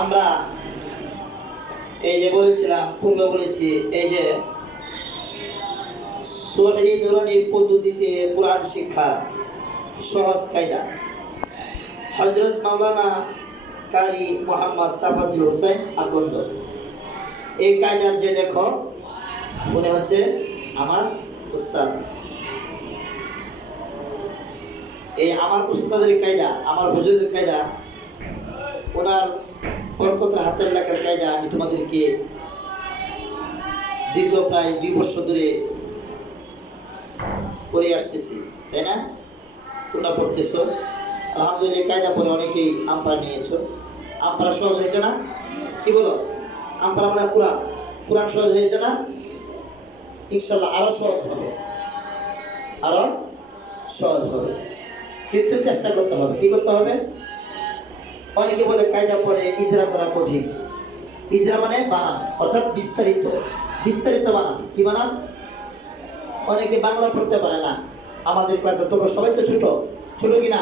আমরা এই যে বলেছিলাম, পূর্বে বলেছি, এই যে সহি নুরানি পদ্ধতিতে কোরআন শিক্ষা সহজ কায়দা। হজরত মাওলানা কারি মোহাম্মদ তাফাজুল হোসেন আকন্দ। এই কায়দার যে লেখক মনে হচ্ছে আমার উস্তাদ। এই আমার উস্তাদের কায়দা, আমার হুজুরের কায়দা, ওনার বরকতের হাতের লেখার কায়দা আমি তোমাদেরকে দীর্ঘ প্রায় দুই বছর ধরে করে আসতেছি, তাই না? তোমরা পড়তেছ। আলহামদুলিল্লাহ কায়দা পরে অনেকেই আমপারা নিয়েছো। আমপারা সহজ হয়েছে না? কি বলো? আমপারা মানে কোরআন। কোরআন সহজ হয়েছে না? ইনশাল্লাহ আরও সহজ হবে। আরও সহজ হবে। কিন্তু চেষ্টা করতে হবে। কি করতে হবে? অনেকে বলে কায়দা পরে ইজরা করা কঠিন। ইজরা মানে বানান, অর্থাৎ বিস্তারিত। বিস্তারিত বানান। কি বানান? অনেকে বাংলা পড়তে পারে না। আমাদের ক্লাসে তোমরা সবাই তো ছোট। ছোট কি না?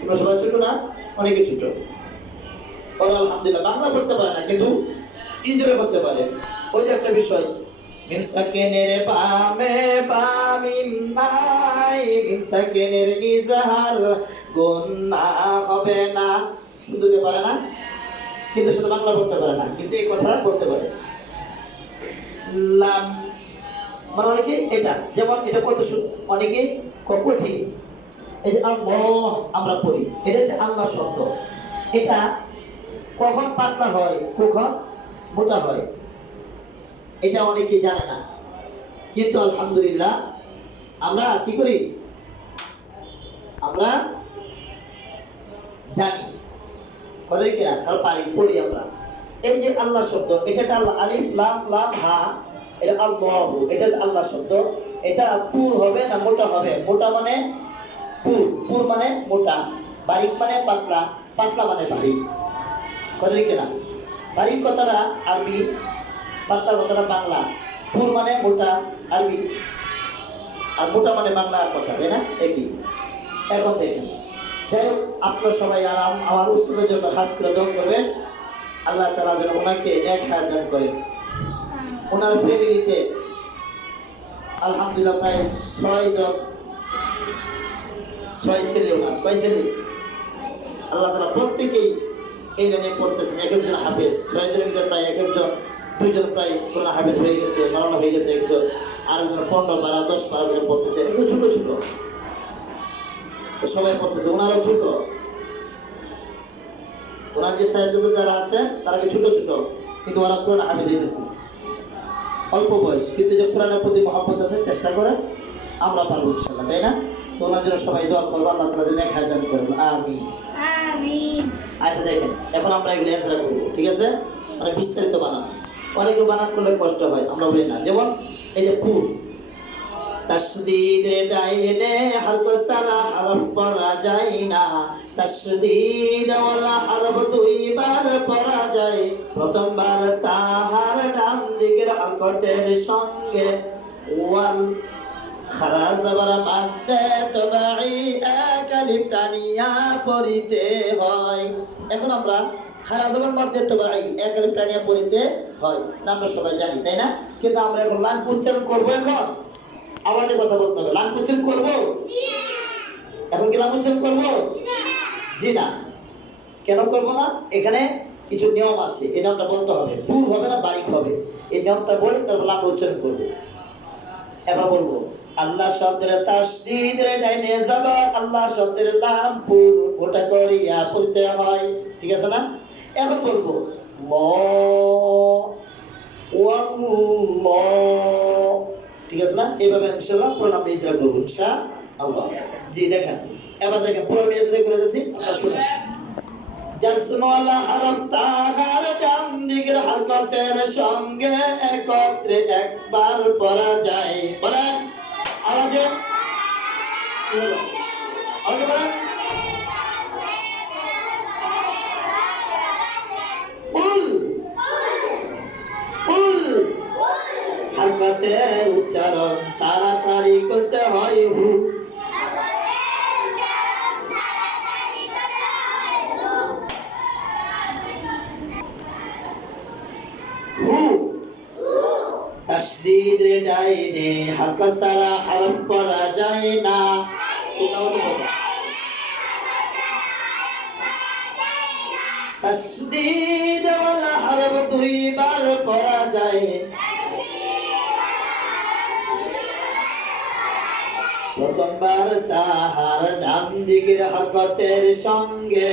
তোমরা সবাই ছোট না? অনেকে ছোট। আলহামদুলিল্লাহ, বাংলা পড়তে পারে না, কিন্তু ইজরা করতে পারে। ওই যে একটা বিষয় মিন সাকিনের বামে বামিম নাই মিন সাকিনের ইজহার গুন্না হবে না। শুনতে পারে না, কিন্তু শুধু বাংলা বলতে পারে না, কিন্তু এই কথা বলতে পারে। লাম মানে অনেকে এটা, যেমন এটা কত অনেকে কঠিন। এই যে আল্লাহ আমরা পড়ি, এটা একটা আল্লাহ শব্দ। এটা কখন পাতলা হয়, কখন মোটা হয়, এটা অনেকে জানে না। কিন্তু আলহামদুলিল্লাহ, আমরা কি করি? আমরা জানি। কথা কিনা, তার পারি পড়ি আমরা। এই যে আল্লাহ শব্দ, এটা আল্লাহ, আলিফ, লাম লাম হা, এটা আল্লাহ এটা আল্লাহ শব্দ। এটা পুর হবে না মোটা হবে? মোটা মানে পুর পুর মানে মোটা, বারিক মানে পাতলা পাতলা মানে বারিক। কথা কিনা? বারিক কথাটা আরবি, পাতলা কথাটা বাংলা। পুর মানে মোটা, আরবি। আর মোটা মানে বাংলা কথা, তাই না? একই। এখন দেখেন। যাই হোক, আপনার সবাই আরাম আমার উস্তুদের জন্য খাস করে দোয়া করবেন। আল্লাহ তালা যেন ওনাকে এক হায়াত দান করেন। ওনার ফ্যামিলিতে আলহামদুলিল্লাহ প্রায় ছয় জন, ছয় ছেলে ওনার, কয় ছেলে? আল্লাহ তালা প্রত্যেকেই এই লাইনে পড়তেছেন, এক একজন হাফেজ, ছয় জনের ভিতরে প্রায় এক একজন, দুইজন প্রায় কোরআন হাফেজ হয়ে গেছে মারানো হয়ে গেছে একজন, আরেকজন পনেরো বারো, দশ বারো করে পড়তেছে, এগুলো ছোট ছোট। সবাই পড়তেছে। ওনারও ছোট ওনার যে সাহেব যারা আছে তারা কি ছোট ছোট কিন্তু ওরা কোরআন হাফেজ হয়েছে অল্প বয়স কিন্তু যে কোরআনের প্রতি মহব্বত আছে চেষ্টা করে আমরা পারব ইনশাল্লাহ তাই না? তো ওনার জন্য সবাই দোয়া করব আল্লাহ তালা যেন হায়াত দান করব আমি আচ্ছা দেখেন এখন আমরা এগুলো এসরা করব ঠিক আছে? মানে বিস্তারিত বানানো অনেকে বানান করলে কষ্ট হয় আমরা বলি না। যেমন এই যে ফুল ডাইনে যায় না। দুইবার পড়া যায়। প্রথমবার তাহার সঙ্গে খারা পড়িতে হয়। এখন আমরা খারা যাবার মধ্যে তবাই একালিপ টানিয়া পড়িতে হয়। আমরা সবাই জানি, তাই না? কিন্তু আমরা এখন লান উচ্চারণ করব এখন। আওয়াজে কথা বলতে হবে। লান উচ্চারণ করব? এখন কি লান উচ্চারণ করব? জি না। কেন করব না? এখানে কিছু নিয়ম আছে। এই নিয়মটা বলতে হবে। ভুল হবে না, বারিক হবে। এই নিয়মটা বলে তারপর আমরা উচ্চারণ করব। এবার বলব, আল্লাহ শব্দের তাসদিদের ডাইনে যাব। আল্লাহ শব্দের নাম পুর গোটা করিয়া পড়তে হয়। ঠিক আছে না? এখন বলব ম ওয়াং ল ঠিক আছে না? এইভাবে ইনশাল্লাহ প্রণাম ইজরা করব ইনশাআল্লাহ জি, দেখেন। এবার দেখেন পুরো ইজরা করে দিয়েছি আপনারা শুনেন। জসমল হরফ তাহার ডান দিকের হরকতের সঙ্গে একত্রে একবার পড়া যায়। বলেন আওয়াজে আওয়াজে সারা পড়া যায় না। দুইবার পড়া যায়। প্রথমবার তাহার ডান দিকের হরকতের সঙ্গে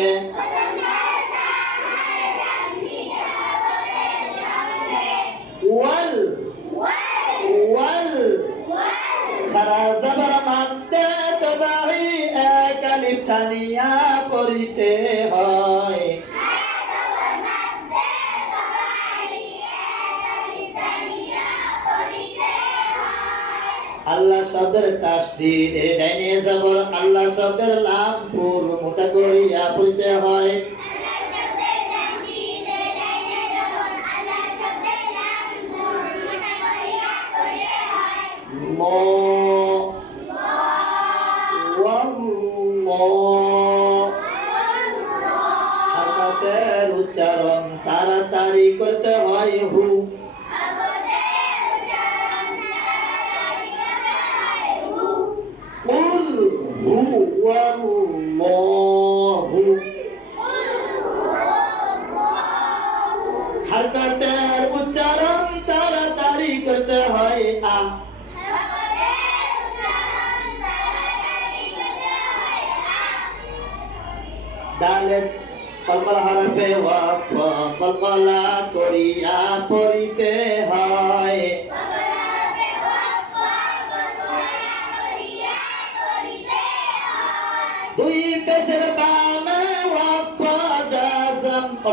পড়িতে হয়। আল্লাহ শব্দের তাসদিদ এর ডাইনে জবর আল্লাহ শব্দের লাম পুর মোটা করিয়া পড়িতে হয়। ম করতে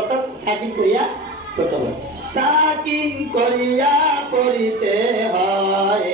অর্থাৎ সাকিন করিয়া করতে হয় সাকিন করিয়া করিতে হয়।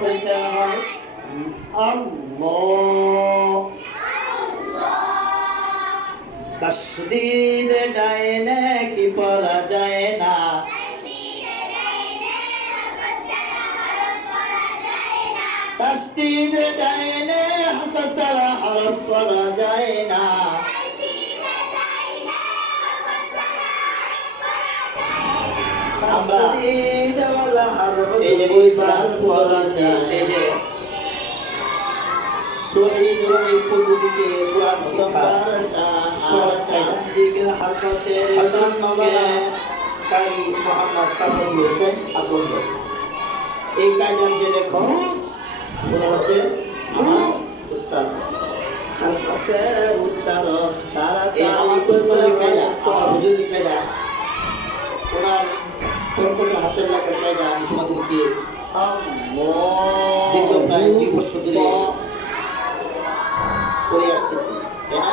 পড়তে হয় আল্লাহ ডাইনে কি পড়া যায় না তাসদিদ ডাইনে হাকসারা হরফ পড়া যায় না আমরা এই যে পড়া যায় এই যে সহি ধরনের পদ্ধতিতে কোরআন শিক্ষা কায়দা দিকের হরকতের সঙ্গে কারি মোহাম্মদ কামরুল হোসেন আকন্দ এই কায়দা যে দেখো ওরা হচ্ছে আমার উস্তাদ। হরকতের উচ্চারণ কায়দা কায়দা ওনার কোন হাতের লেখা কায়দা আমি তোমাদেরকে দীর্ঘ প্রায় দুই বছর ধরে করে আসতেছি তাই না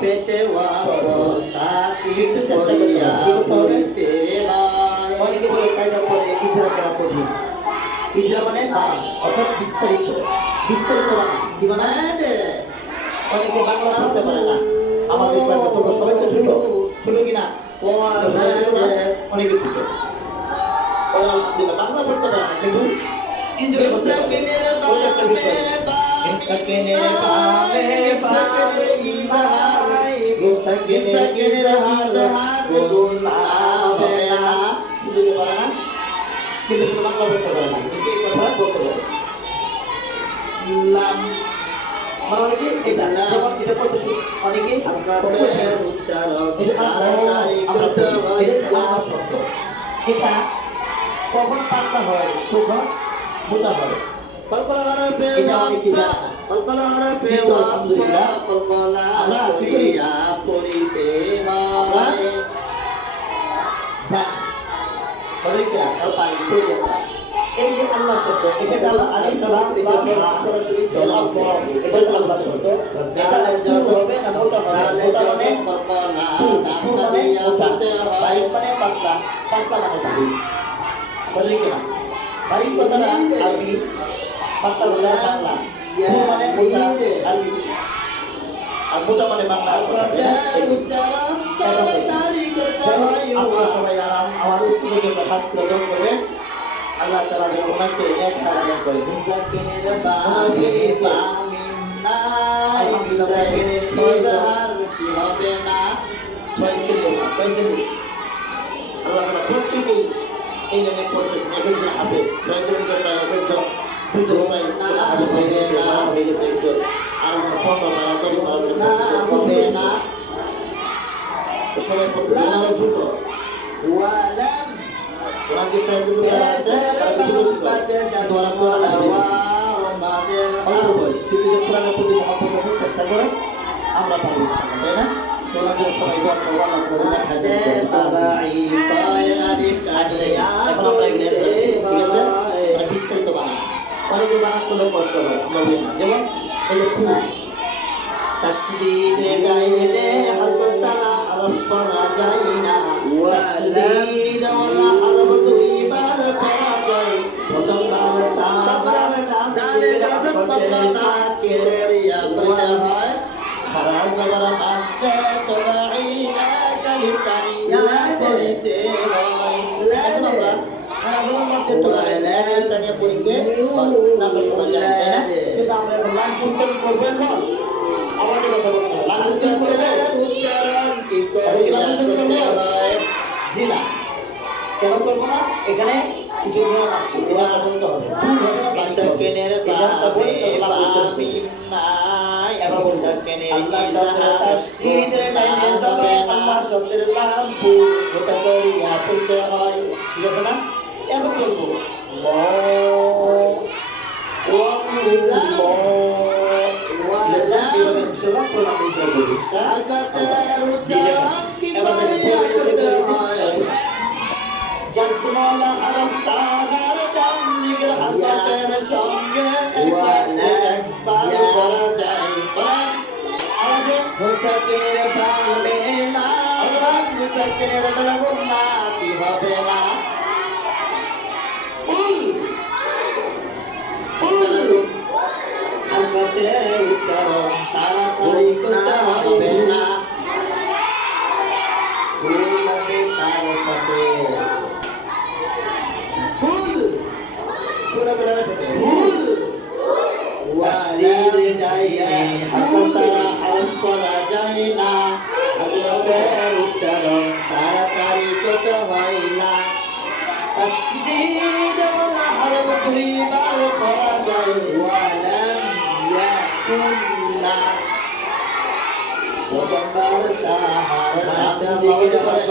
পেশে চেষ্টা করি অনেকে বলে কায়দা পরে ইজরা করা কঠিন ইজরা মানে বানান অর্থাৎ বিস্তারিত বিস্তারিত বানান কি বানান অনেকে বাংলা পড়তে পারে না আমাদের ক্লাসে তোমরা সবাই তো ছোট ছোট কিনা অনেকে ছোট বাংলা পড়তে পারে না কিন্তু না কি পারে না কিন্তু শুধু বাংলা বলতে পারে না। কিন্তু এই কথা বলতে পারে। লাম মানে অনেকে এটা যেমন এটা কত অনেকে শব্দ। এটা কখন পাতলা হয় কখন মোটা হয়। এটা অনেকে জানে না আলহামদুলিল্লাহ আমরা কি করি আমরা জানি অনেকে আর পাই তো জানি এই যে আল্লাহ শব্দ এটা আল্লাহ আরেকটা নাম এটা সরাসরি চলে আসে এটা হলো আল্লাহ শব্দ এটা যা হবে না মোটা হবে মোটা মানে বারিক মানে আপনারা সবাই আরাম আমার উস্তুদের জন্য খাস করে দোয়া করবেন আল্লাহ তাআলা যেন ওনাকে এক হাত করে আল্লাহ তাআলা প্রত্যেকেই এই নামে পড়তেছেন এক একজন হাফেজ, ছয় এক একজন দুজন ভাই হাফেজ হয়ে আর সবাই পড়তেছে এনারা ছোট। ওরা যে ছয় জন আছে তারা ছোট ছোট। কিন্তু ওরা কোরআন হাফেজ অল্প বয়স কিন্তু যে কোরআনের প্রতি মহব্বত আছে চেষ্টা করে আমরা পারব ইনশাআল্লাহ তাই না? তোমরা যে সবাই দোয়া করব আল্লাহ তোমাদের দেখা দেবে এখন আমরা এগুলো ঠিক আছে? বিস্তারিত বানাবো। অনেকে বানাতে কষ্ট হয় আমরা যেমন এই যে ফুল তসদিদে গাইলে হরফ সালা হরফ পড়া যায় না। তসদিদ ওয়ালা হরফ দুইবার পড়া যায় প্রথম বার তারপর ডালে যাবে সাথে রিয়া পড়া হয় খারা জবর আতে তোলাই না কালিতানিয়া করিতে কিন্তু আমরা লাইন উচ্চারণ করব এখন আমাদের কথা বলতে হবে উচ্চারণ করবে উচ্চারণ করে জিলা কেন করব না এখানে কিছু নিয়ম আছে আমরা বলতে হবে এবার বলব আল্লাহ শব্দের তাসদীদের লাইনে যাবে আল্লাহ শব্দের লাম ফু ওটা করিয়া পড়তে হয় ঠিক আছে না এবার বলব ল জসমলা আরব তাহার দাম নিগর হাতের সঙ্গে একবার করা যায় আগে মুসাফির পাবে না লাগো না কি হবে না আলবাতে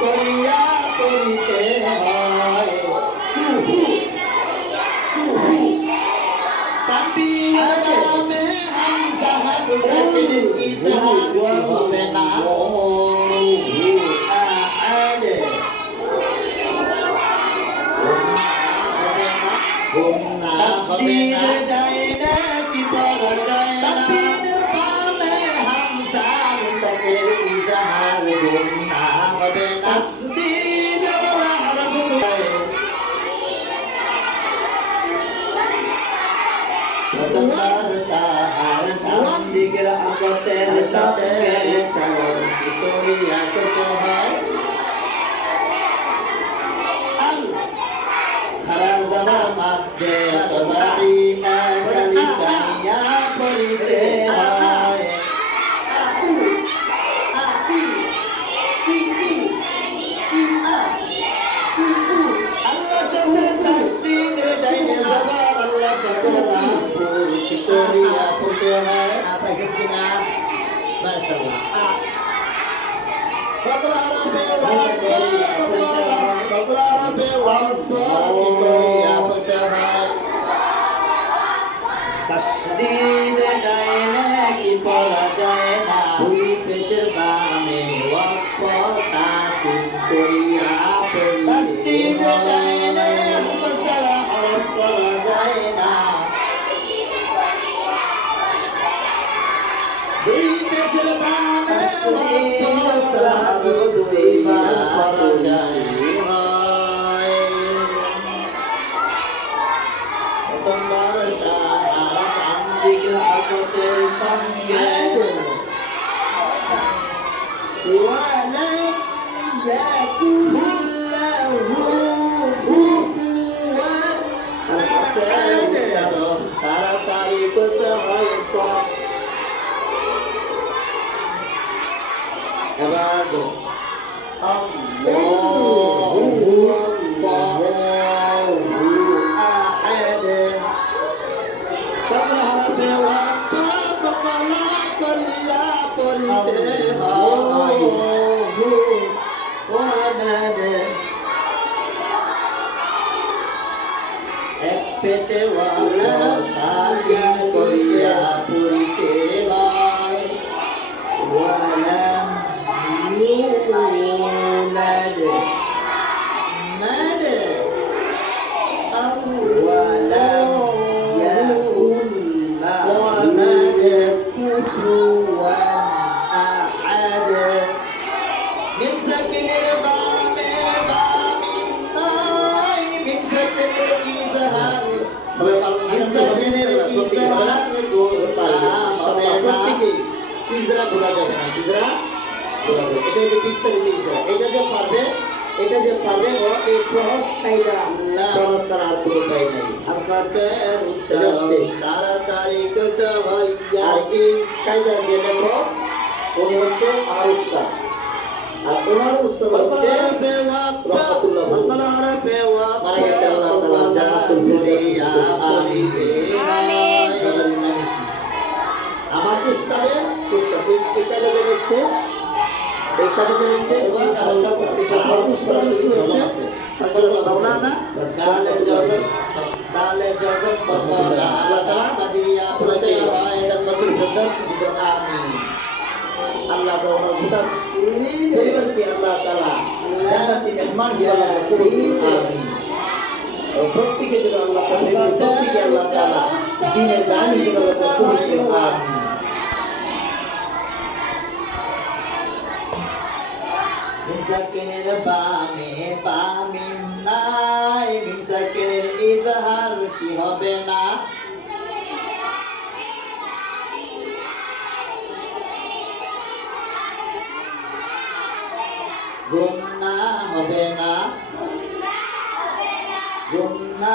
করিয়া পড়িতে হয়। দিকের সাথে চালন করিয়া করতে এবার আল্লাহু সাল্লাল্লাহু ইজরা বলা যাবে না ইজরা বলা যাবে এটা হচ্ছে বিস্তারিত ইজরা এটা যে পারবে এটা যে পারবে ও এই সহজ সহজ ছাড়া আর কোনো উপায় নাই। হরকতের উচ্চারণ তাড়াতাড়ি করতে হয়। আর কি কায়দা যে লেখো উনি হচ্ছে আমার উস্তাদ আর ওনার উস্তাদ হচ্ছে রহমাতুল্লাহ। মারা গেছে আল্লাহ তাআলা জান্নাতুল ফিরদাউস আমিন। আমার যে লিখছে এই কাজে রয়েছে এবং প্রত্যেকটা সর্বস্তর শুধু হচ্ছে আসলে মাওলানা গালে জগৎ গালে জগৎ বন্দনা আল্লাহ তাআলা কাদিয়া প্রতে হয় জান্নাতুল ফিরদাউস আমিন আল্লাহ বড় ভূতান পরিবারকে আল্লাহ তাআলা জান্নাতি মেহমান হিসেবে কবুল আমিন প্রত্যেকে যেন আল্লাহ প্রত্যেকে আল্লাহ তাআলা দ্বীনের দান হিসেবে কবুল আমিন سكن البام بام নাই মিম ইজহার কি হবে না গুন্না হবে না গুন্না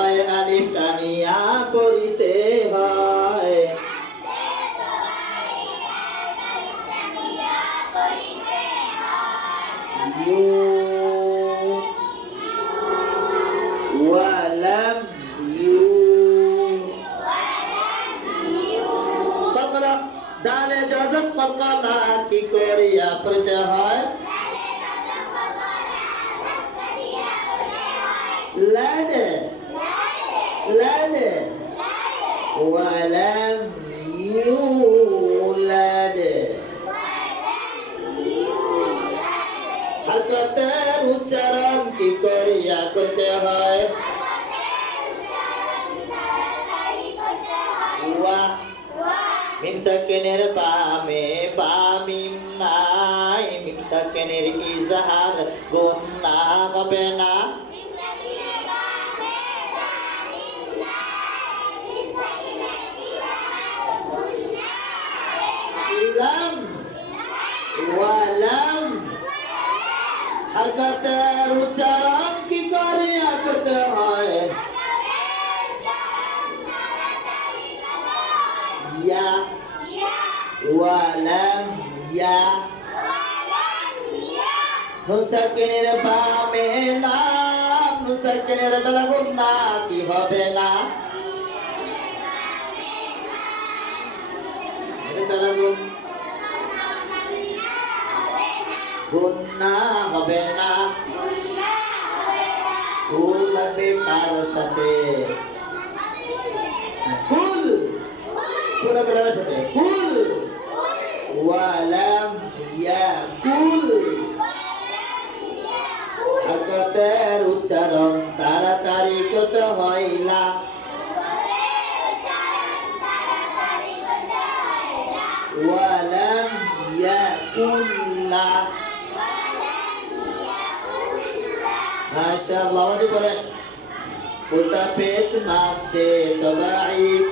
কি করিয়া নাই মিম সাকিনের ইজহার গুন্না হবে না লাম নুসাকিনের বামে লাম নুসাকিনের বেলা গুন্না কি হবে না? কার সাথে। সাথে। কুল ওটা পেশ মাতে তবাই আলিফ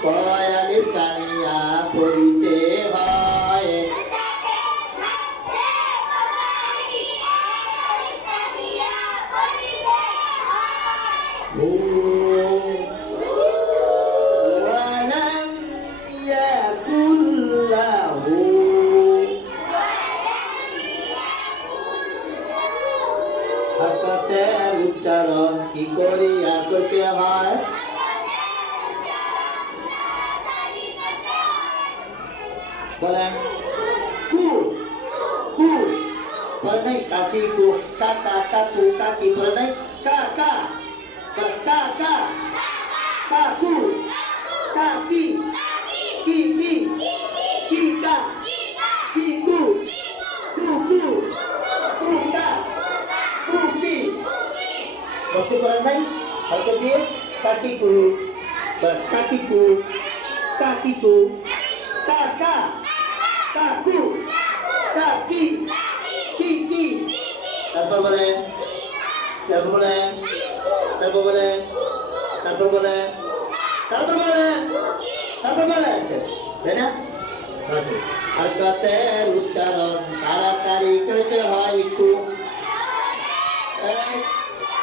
হরকতের উচ্চারণ কি করিয়া করতে হয় বলেন কু কু বলে নাই কাকি কু কাকা কাকু কাকি বলে নাই কা কা বলে কা কা কাকু কাকি কি কি কি করেন নাই, হয়তো দিয়ে কাকিকু কাকিকু কাকিকু কাকা কাকু কাকি কি কি তারপর বলেন তারপর বলেন তারপর বলেন তারপর বলেন তারপর বলেন তারপর বলেন। শেষ, তাই না? হরকতের উচ্চারণ তাড়াতাড়ি করতে হয় একটু?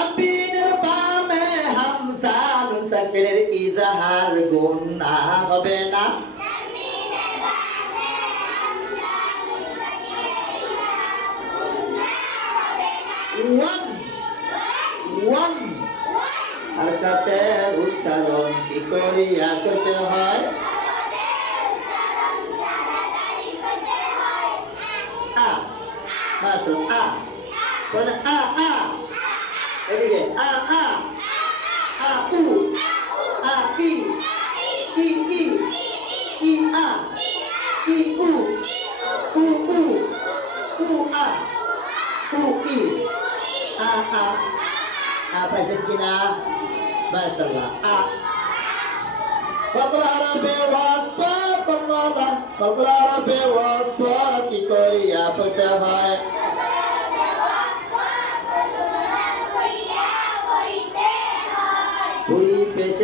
রাব্বিনের বামে হামসা নুন হবে না। উচ্চারণ কি করিয়া করতে হয়? আ মাসল আ আ আ। আ আ উ আ ই ই ই ই আ ই উ উ উ উ আ উ ই আ আ আ পাইছেন কিনা মাশাআল্লাহ আ কতলা আরবে ওয়াকফা কতলা কতলা আরবে ওয়াকফা কি করিয়া পড়তে হয়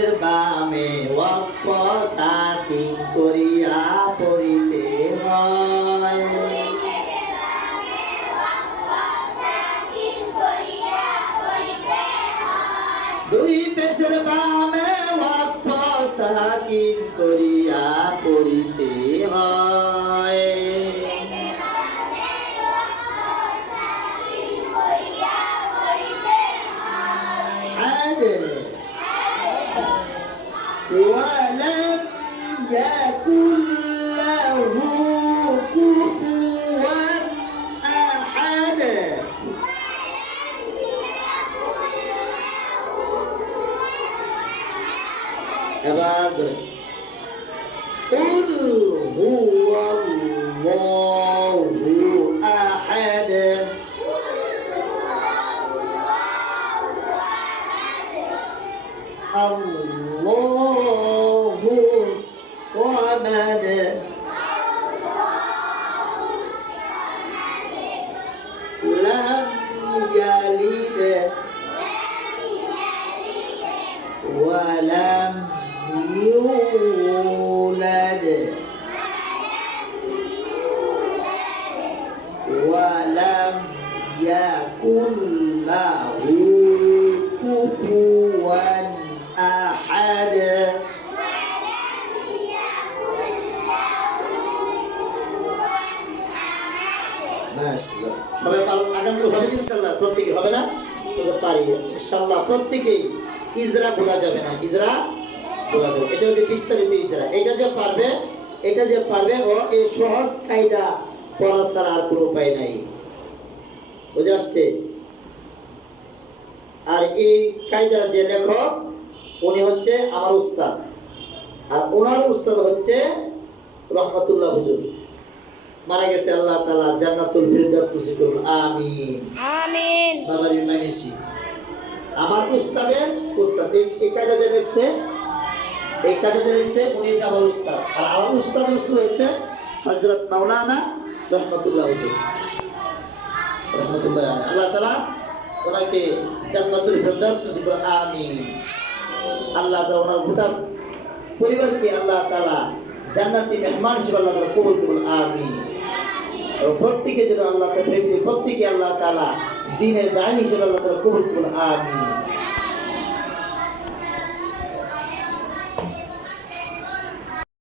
পেশের বামে ওয়াকফ সাকিন করিয়া পড়িতে হয়। দুই পেশের বামে সাকিন করিয়া الصمد আসছে। আর এই কায়দার যে লেখক উনি হচ্ছে আমার উস্তাদ। আর ওনার উস্তাদ হচ্ছে রহমতুল্লাহ হুজুর। মারা গেছে আল্লাহ তাআলা জান্নাতুল ফিরদাউস নসিব করুন। আমিন। আমিন। বাবার আমার উস্তাদের উস্তাদ এই- কায়দা যে এই কায়দা যে দেখছে উনি হচ্ছে আমার উস্তাদ। আর আমার উস্তাদ হচ্ছে হযরত মাওলানা রহমতুল্লাহ হুজুর। রহমতুল্লাহ। আল্লাহ তাআলা ওনাকে জান্নাতুল ফিরদাউস নসিব, আমিন আল্লাহ তাআলা ওনার গোটা পরিবারকে আল্লাহ তাআলা জান্নাতি মেহমান হিসেবে আল্লাহ তাআলা কবুল করুন, আমিন প্রত্যেকে যেন আল্লাহ প্রত্যেকে আল্লাহ তাআলা দিনের দায়ী হিসেবে আল্লাহ কবুল করুন